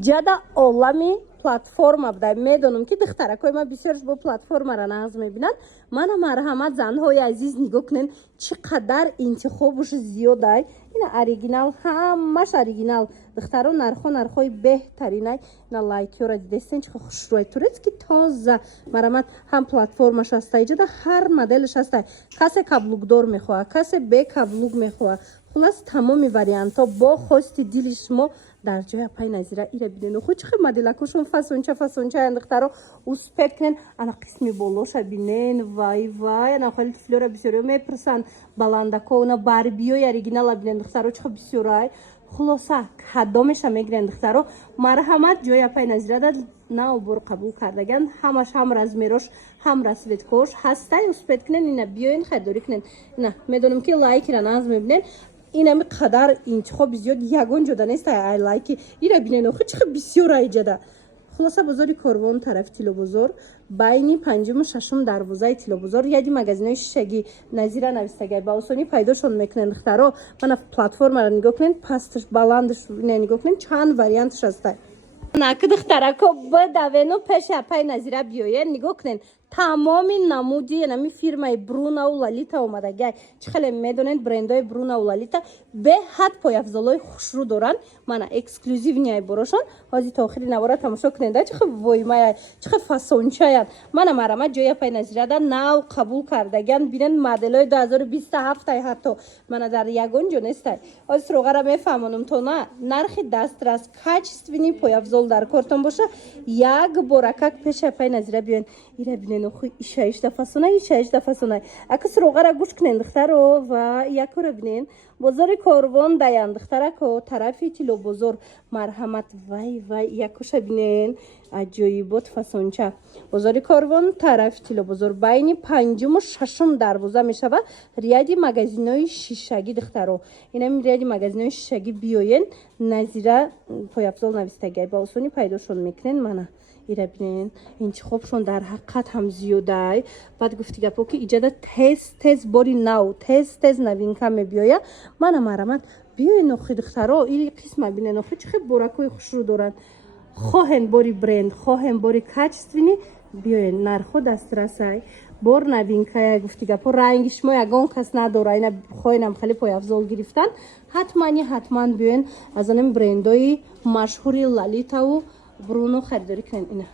جدا عالمی платформа буда медонам ки духтаракои ман бисёрш бо платформара нағз мебинанд. Мана марҳамат занҳои азиз нигоҳ кунед чӣ қадар интихобуш зиёдай. ина оригинал, ҳамаш оригинал духтаро нархои беҳтаринай. ина лайкёра дидестен чӣ хушрӯй турецки тоза марҳамат ҳам платформаш ҳастай ҷада ҳар моделш ҳастай. касе каблукдор мехоҳад, касе бе каблук мехоҳад. хулас тамоми вариантҳо бо хости дили шумо дар ҷои апай назира ира бинен. ху чихе моделакушон фасонча духтаро успет кунен. ана қисми болоша бинен. вай ана хали туфлёра бисёриё мепурсанд баландако уна барбиёи оригинала бинен духтаро чихе бисёрай. хулоса кадомеша мегирен духтаро марҳамат ҷои апай назира да нав бор қабул кардаган ҳамаш ҳам размерош ҳам расветкош ҳастай успет кунен. ина биёен харидорӣ кунен. ина медонам ки лайкира наз мебинен. инами қадар интихоби зиёд ягон ҷода нест. ай лайки ира бинен охи чихе бисёр айҷада. хулоса бозори Корвон тарафи Тилобозор байни 5-ум 6-ум дарвозаи Тилобозор яди магазинои шишагӣ Назира навистагай ба осонӣ пайдошон мекунен духтаро. мана платформаро нигоҳ кунен пастш баландш нигоҳ кунен чанд вариантш ҳастай. наки духтарако бидавену пеши апай Назира биёен нигоҳ кунен тамоми намуди нами фирмаи Брунау Лолита омадагай. чӣ хеле медонед брендои Брунау Лолита беҳад пойафзолои хушрӯ доранд. мана эксклюзивниай борошон ҳозир та охири навора тамошо кунед. чихе воймая чихе фасончаянд. мана марҳамат ҷои апай Назирада нав қабул кардаган бинен моделои 2027 ҳатто мана дар ягон ҷо нестай. ҳозир суроғара мефаҳмонам то на нархи дастрас качествени пойафзол дар кортон боша як боракак пеши апай Назира биёен. ира бинен охи ишаишда фасонай ака суроғара гӯш кунен духтаро ва якора бинен бозори Корвон даянд духтарако тарафи Тилобозор марҳамат вай якоша бинен аҷоибот фасонча бозори Корвон тарафи Тилобозор байни 5-ум 6-ум дарвоза мешава риади магазинои шишагӣ духтаро. инами риади магазинои шишагӣ биёен Назира пойафзол навистагай ба осонӣ пайдошон мекунен. мана ира бинен интихобшон дар ҳақиқат ҳам зиёдай. баъд гуфти гапо ки иҷада тез бори нав тез новинка мебиёя. мана марҳамат биёен охи духтаро ин қисма бинен охи чихе боракои хушрӯ доранд. хоҳен бори бренд хоҳен бори качествени биёен нархо дастрасай бор новинкая гуфти гапо ранги шумо ягон кас надора. ина хоҳенам хеле пойафзол гирифтан ҳатман биёен аз анами брендои машҳури Лолитаву Бруно харидорӣ кунен. ина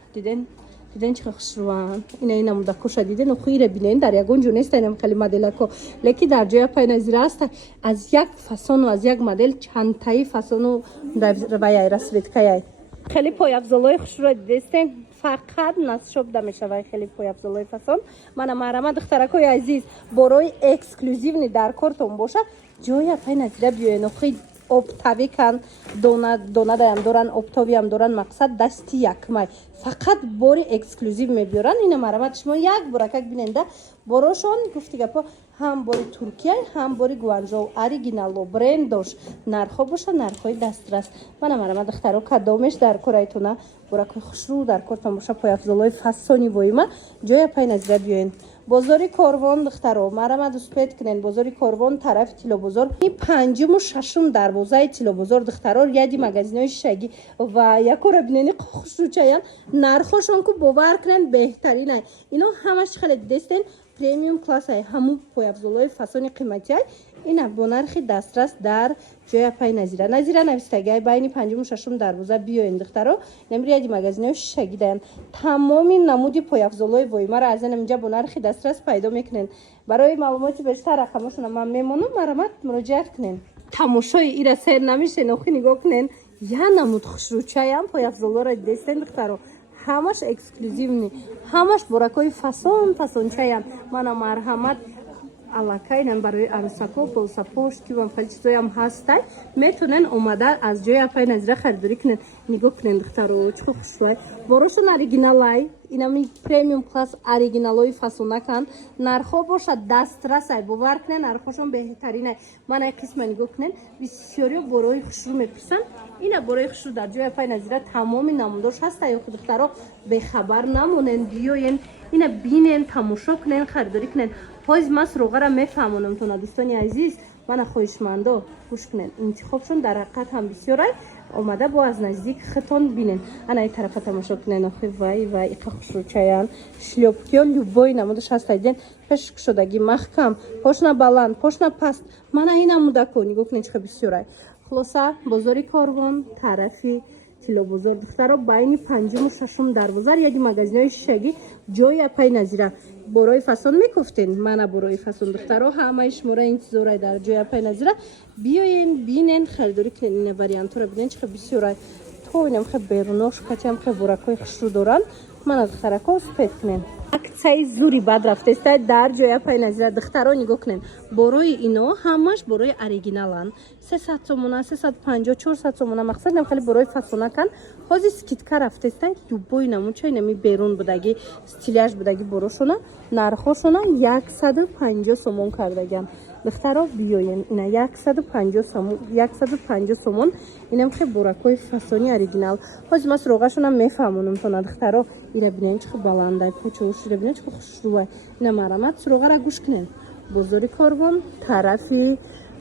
диден чихе хушрӯанд. ина мудакоша диден охи ира бинен дар ягон ҷо неста. инам хеле моделако леки дар ҷои апай Назира аста аз як фасону аз як модел чандтаи фасону ваяй расветкаяй хеле пойафзолои хушрӯ дидестен фақат насшобда мешавад хеле пойафзолои фасон. мана марҳамат духтаракои азиз борои эксклюзивни дар кортон боша ҷои апай Назира биёен охи оптавикан донадаям доран оптовиам доран мақсад дасти якмай фақат бори эксклюзив мебиёранд. ина марҳамат шумо як боракак биненда борошон гуфти гапо ҳам бори Туркия ҳам бори Гуанчжоу оригинало брендош нархо боша нархои дастрас. мана марҳамат духтаро кадомеш дар корайтона боракои хушрӯ дар кортон боша пойафзолои фасони воима ҷои апай Назира биёен. бозори Корвон духтаро марҳамат успет кунен бозори Корвон тарафи Тилобозор 5-ум 6-ум дарвозаи Тилобозор духтаро яди магазинои шишагӣ ва якора бинени хушрӯчаянд нархошон ку бовар кунен беҳтаринай. ино ҳамаш хеле дидестен премиум классай ҳамун пойафзолои фасони қиматиай. ина бо нархи дастрас дар ҷои апай Назира навистагай байни 5-ум 6-ум дарвоза биёен духтаро. инам риади магазинои шишагӣ даянд тамоми намуди пойафзолои воимаро аз инҷа бо нархи дастрас пайдо мекунен. барои маълумоти бештар рақамошона ман мемонам марҳамат муроҷиат кунен. тамошои ира сер намешен охи нигоҳ кунен я намуд хушрӯчаям пойафзолоро дидестен духтаро ҳамаш эксклюзивни ҳамаш боракои фасончаянд. мана марҳамат аллакайнан барои арӯсако болсапоштки ва чизоям ҳастай метонен омада аз ҷои апай Назира харидорӣ кунен. нигоҳ кунен духтаро чихе хушрӯай борошон оригиналай инами премиум класс оригиналои фасонаканд нархо боша дастрасай бовар кунен нархошон беҳтаринай. мана як қисма нигоҳ кунен бисёриё борои хушрӯ мепурсанд. ина борои хушрӯ дар ҷои апай Назира тамоми намудош ҳастай охи духтаро бехабар намонен биёен ина бинен тамошо кунен харидорӣ кунен. ҳозир ман суроғара мефаҳмонам тона дӯстони азиз мана хоҳишмандо гӯш кунен интихобшон дар ҳақиқат ҳам бисёрай. омада бо аз наздик хитон бинен. Ана ин тарафа тамошо кунен. Охи вай иқа хушручаян. Шлёпкиё любой намудаш ҳастайден. Пешк шудаги маҳкам, пошна баланд, пошна паст. Мана ин намуда ко нигоҳ кунен чиха бисёрай. Хулоса бозори Корвон тарафи Тилобозор духтаро байни 5-ум 6-ум дарвоза яди магазинои шишагӣ ҷои апай назира борои фасон мекуфтен. Мана борои фасон духтаро ҳамаи шумора интизорай дар ҷои апай назира биёен бинен харидорӣ кунен. Ина вариантора бинен чиха бисёрай то инам хе берунош катям хе буракои хушрӯ доранд. Мана духтарако спед кунен. Аксияи зури бад рафтестай дар ҷои апай назира духтаро нигоҳ кунен. Борои ино ҳамаш борои оригиналанд. 300 сомона 350 400 сомона мақсад нам хали борои фасонакан ҳозир скидка рафтестай любой намуча инами берун будаги стиляж будаги борошона нархошона 150 сомон кардаган. Духтаро биёен ина 150 сомон инам хе буракои фасони оригинал. Ҳозир ман суроғашонам мефаҳмонам то на духтаро ира бинен чихо баландай почош ира бинен чихо хушрӯа ина марамат суроғара гӯш кунен. Бозори Корвон тарафи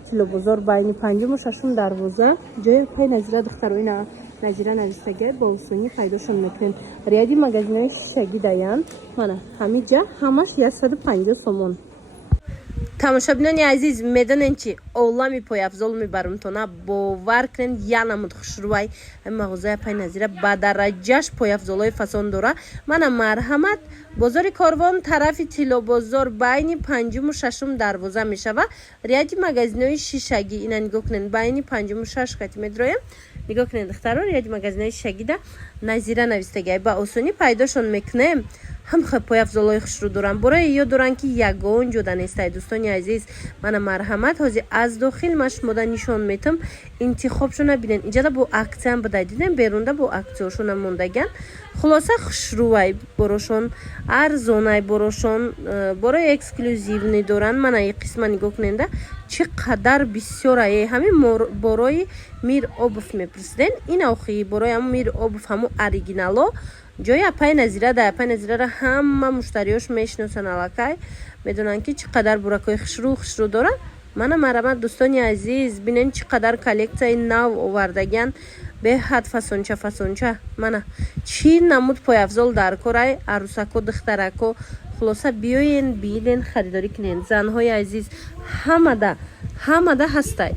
Тилобозор байни 5-ум 6-ум дарвоза ҷои апай назира духтаро ина назира навистага ба осонӣ пайдошон мекунен. Ряди магазинои шишагӣ даян. Мана ҳамин ҷа ҳамаш 150 сомон. тамошобинони азиз медонен чи олами пойафзол мебарамтона бовар кунен янамуд хушрӯвай мағозаи апай назира ба дараҷаш пойафзолои фасон дора. Мана марҳамат бозори Корвон тарафи Тилобозор байни 5-ум 6-ум дарвоза мешава. ряди магазинои шишагӣ ина нигоҳ кунен байни 5-ум 6 кати медроям. нигоҳ кунен духтаро ряди магазинои шишагида назира навистагай ба осонӣ пайдошон мекунем. ҳам хе пойафзолои хушрӯ доранд. борои ё доранд ки ягон ҷода нестай. дӯстони азиз мана марҳамат ҳозир аз дохил ма шумода нишон метам интихобшона бинен. инҷада бо аксияам буда дидем берунда бо аксияшона мондаган. хулоса хушрӯвай борошон арзонай борошон борои эксклюзивни доранд. мана ин қисма нигоҳ куненда чӣ қадар бисёрае. ҳамин борои мир обув мепурсиден. ин охи борои ҳамун мир обув ҳамун оригинало ҷои апай назира да апай назирара ҳама муштариёш мешиносанд аллакай медонанд ки чӣ қадар буракои хушрӯ доранд. мана марамат дӯстони азиз бинен чӣ қадар коллексияи нав овардаган беҳад фасонча. мана чӣ намуд пойафзол дар корай арӯсако духтарако. хулоса биёен бинен харидорӣ кунен. занҳои азиз ҳамада ҳастай.